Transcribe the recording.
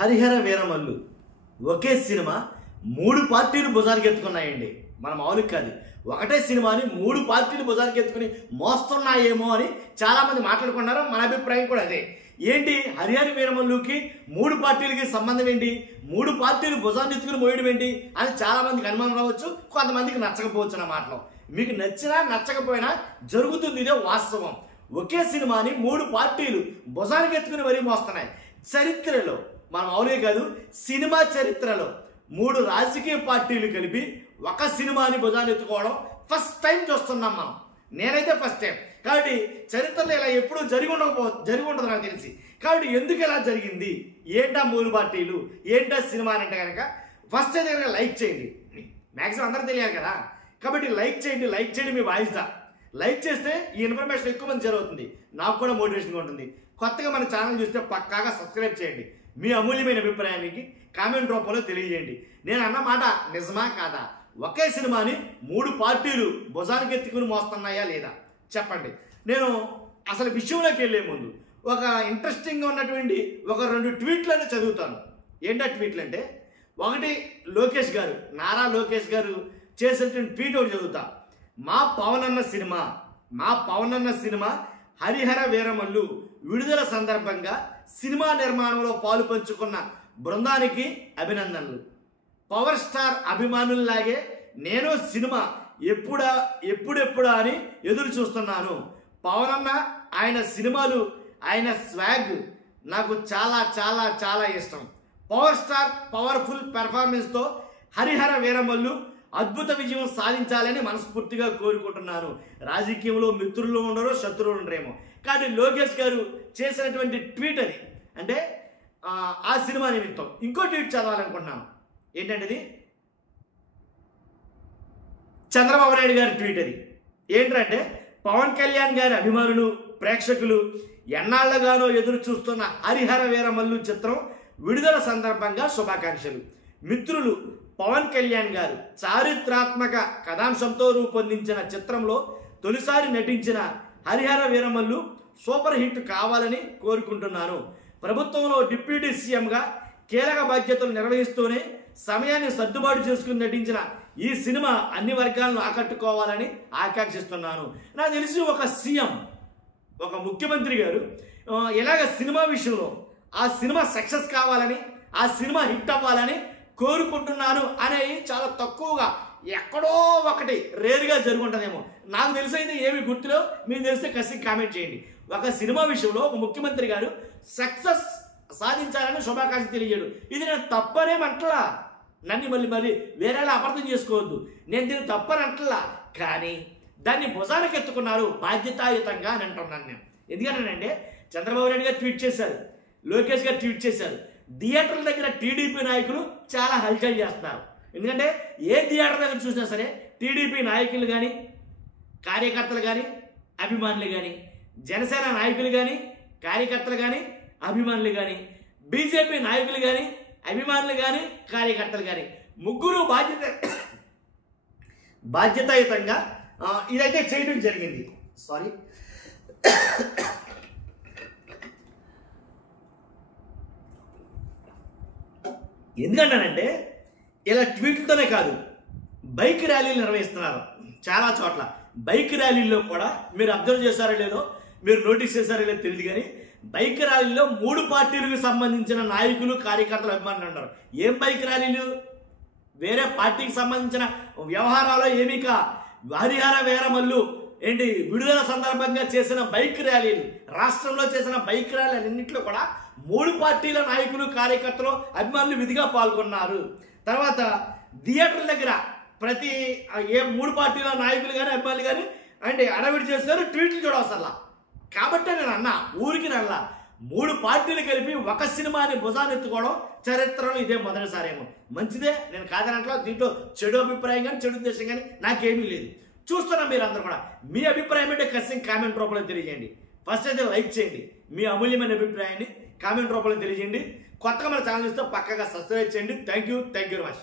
హరిహర వీరమల్లు ఒకే cinema 3 పార్టీలు భుజానికి ఎత్తుకున్నాయండి. మన మామూలుగా కాదు, ఒకటే సినిమాని 3 పార్టీలు భుజానికి ఎత్తుకుని మోస్తున్నాయేమో అని చాలామంది మాట్లాడుకున్నారు. మన అభిప్రాయం కూడా అదే. ఏంటి హరిహర వీరమల్లుకి 3 పార్టీలకి సంబంధం ఏంటి, 3 పార్టీలు భుజాన్ని ఎత్తుకుని మోయడం ఏంటి అని చాలామందికి అనుమానం రావచ్చు, కొంతమందికి నచ్చకపోవచ్చు. నా మాటలో మీకు నచ్చినా నచ్చకపోయినా జరుగుతుంది, ఇదే వాస్తవం. ఒకే సినిమాని 3 పార్టీలు భుజానికి ఎత్తుకుని మరీ మోస్తున్నాయి. చరిత్రలో మన మామూలుగా కాదు, సినిమా చరిత్రలో 3 రాజకీయ పార్టీలు కలిపి ఒక సినిమాని భుజాన్ని ఎత్తుకోవడం ఫస్ట్ టైం చూస్తున్నాం మనం. నేనైతే ఫస్ట్ టైం. కాబట్టి చరిత్రలో ఇలా ఎప్పుడూ జరిగి ఉండదు నాకు తెలిసి. కాబట్టి ఎందుకు ఇలా జరిగింది, ఏంటా 3 పార్టీలు, ఏంటా సినిమా అని అంటే కనుక ఫస్ట్ అయితే కనుక లైక్ చేయండి. మ్యాక్సిమం అందరూ తెలియాలి కదా, కాబట్టి లైక్ చేయండి మీ బాధ్యత. లైక్ చేస్తే ఈ ఇన్ఫర్మేషన్ ఎక్కువ మంది జరుగుతుంది, నాకు కూడా మోటివేషన్గా ఉంటుంది. కొత్తగా మన ఛానల్ చూస్తే పక్కాగా సబ్స్క్రైబ్ చేయండి. మీ అమూల్యమైన అభిప్రాయానికి కామెంట్ రూపంలో తెలియజేయండి. నేను అన్న మాట నిజమా కాదా, ఒకే సినిమాని 3 పార్టీలు భుజానికి ఎత్తుకుని మోస్తున్నాయా లేదా చెప్పండి. నేను అసలు విషయంలోకి వెళ్ళే ముందు ఒక ఇంట్రెస్టింగ్గా ఉన్నటువంటి ఒక 2 ట్వీట్లను చదువుతాను. ఏంటా ట్వీట్లు అంటే, ఒకటి లోకేష్ గారు, నారా లోకేష్ గారు చేసినటువంటి ట్వీట్ ఒకటి చదువుతా. మా పవన్ అన్న సినిమా హరిహర వీరమల్లు విడుదల సందర్భంగా సినిమా నిర్మాణంలో పాలు పంచుకున్న బృందానికి అభినందనలు. పవర్ స్టార్ అభిమానుల్లాగే నేను సినిమా ఎప్పుడెప్పుడా అని ఎదురు చూస్తున్నాను. పవన్ అన్న, ఆయన సినిమాలు, ఆయన స్వాగ్ నాకు చాలా చాలా చాలా ఇష్టం. పవర్ స్టార్ పవర్ఫుల్ పెర్ఫార్మెన్స్తో హరిహర వీరమల్లు అద్భుత విజయం సాధించాలని మనస్ఫూర్తిగా కోరుకుంటున్నాను. రాజకీయంలో మిత్రులు ఉండరు, శత్రువులు ఉండరేమో, కానీ లోకేష్ గారు చేసినటువంటి ట్వీట్ అది. అంటే ఆ సినిమా నిమిత్తం ఇంకో ట్వీట్ చదవాలనుకుంటున్నాను. ఏంటంటే అది చంద్రబాబు నాయుడు గారి ట్వీట్. అది ఏంటంటే, పవన్ కళ్యాణ్ గారి అభిమానులు, ప్రేక్షకులు ఎన్నాళ్లుగానో ఎదురు చూస్తున్న హరిహర వీరమల్లు చిత్రం విడుదల సందర్భంగా శుభాకాంక్షలు. మిత్రులు, పవన్ కళ్యాణ్ గారు చారిత్రాత్మక కథాంశంతో రూపొందించిన చిత్రంలో తొలిసారి నటించిన హరిహర వీరమల్లు సూపర్ హిట్ కావాలని కోరుకుంటున్నాను. ప్రభుత్వంలో డిప్యూటీ సీఎంగా కీలక బాధ్యతలు నిర్వహిస్తూనే సమయాన్ని సర్దుబాటు చేసుకుని నటించిన ఈ సినిమా అన్ని వర్గాలను ఆకట్టుకోవాలని ఆకాంక్షిస్తున్నాను. నాకు తెలిసి ఒక సీఎం, ఒక ముఖ్యమంత్రి గారు ఇలాగ సినిమా విషయంలో ఆ సినిమా సక్సెస్ కావాలని, ఆ సినిమా హిట్ అవ్వాలని కోరుకుంటున్నాను అనేది చాలా తక్కువగా, ఎక్కడో ఒకటి రేరుగా జరుగుంటుందేమో. నాకు తెలిసైతే ఏమి గుర్తులో, మీకు తెలిస్తే ఖచ్చితంగా కామెంట్ చేయండి. ఒక సినిమా విషయంలో ఒక ముఖ్యమంత్రి గారు సక్సెస్ సాధించాలని శుభాకాంక్షలు తెలియజేయడు, ఇది నేను తప్పనేమంటలా. నన్ను మళ్ళీ వేరేలా అపార్థం చేసుకోవద్దు. నేను దీన్ని తప్పనంటలా, కానీ దాన్ని భుజానికి ఎత్తుకున్నారు బాధ్యతాయుతంగా అని అంటున్నాను నేను. ఎందుకంటే చంద్రబాబు నాయుడు గారు ట్వీట్ చేశారు, లోకేష్ గారు ట్వీట్ చేశారు. థియేటర్ల దగ్గర టీడీపీ నాయకులు చాలా హల్చల్ చేస్తున్నారు. ఎందుకంటే ఏ థియేటర్ దగ్గర చూసినా సరే టీడీపీ నాయకులు కానీ, కార్యకర్తలు కానీ, అభిమానులు కానీ, జనసేన నాయకులు కానీ, కార్యకర్తలు కానీ, అభిమానులు కానీ, బీజేపీ నాయకులు కానీ, అభిమానులు కానీ, కార్యకర్తలు కానీ, ముగ్గురు బాధ్యతాయుతంగా ఇదైతే చేయడం జరిగింది. సారీ, ఎందుకంటానంటే ఇలా ట్వీట్లతోనే కాదు, బైక్ ర్యాలీలు నిర్వహిస్తున్నారు చాలా చోట్ల. బైక్ ర్యాలీల్లో కూడా మీరు అబ్జర్వ్ చేశారో లేదో, మీరు నోటీస్ చేశారో లేదో తెలియదు, కానీ బైక్ ర్యాలీలో 3 పార్టీలకు సంబంధించిన నాయకులు, కార్యకర్తలు, అభిమానులు ఉన్నారు. ఏం బైక్ ర్యాలీలు, వేరే పార్టీకి సంబంధించిన వ్యవహారాలు ఏమీ కా. హరిహర వీరమల్లు ఏంటి విడుదల సందర్భంగా చేసిన బైక్ ర్యాలీలు, రాష్ట్రంలో చేసిన బైక్ ర్యాలీలన్నింటిలో కూడా 3 పార్టీల నాయకులు, కార్యకర్తలు, అభిమానులు విధిగా పాల్గొన్నారు. తర్వాత థియేటర్ల దగ్గర ప్రతి 3 పార్టీల నాయకులు కానీ, అభిమానులు కానీ అంటే అడవిడి చేస్తారు, ట్వీట్లు చూడవసల్లా. కాబట్టి నేను అన్నా, ఊరికి నల్లా 3 పార్టీలు కలిపి ఒక సినిమాని భుజాన్ని ఎత్తుకోవడం చరిత్రలో ఇదే మొదటిసారేమో. మంచిదే, నేను కాదనట్లా. దీంట్లో చెడు అభిప్రాయం కానీ, చెడు ఉద్దేశం కానీ నాకేమీ లేదు. చూస్తున్నా మీరు అందరూ కూడా మీ అభిప్రాయం అంటే ఖచ్చితంగా కామెంట్ రూపంలో తెలియజేయండి. ఫస్ట్ అయితే లైక్ చేయండి, మీ అమూల్యమైన అభిప్రాయాన్ని కామెంట్ రూపంలో తెలియజేయండి. కొత్తగా మన ఛానల్ చూస్తే పక్కగా సబ్స్క్రైబ్ చేయండి. Thank you very much.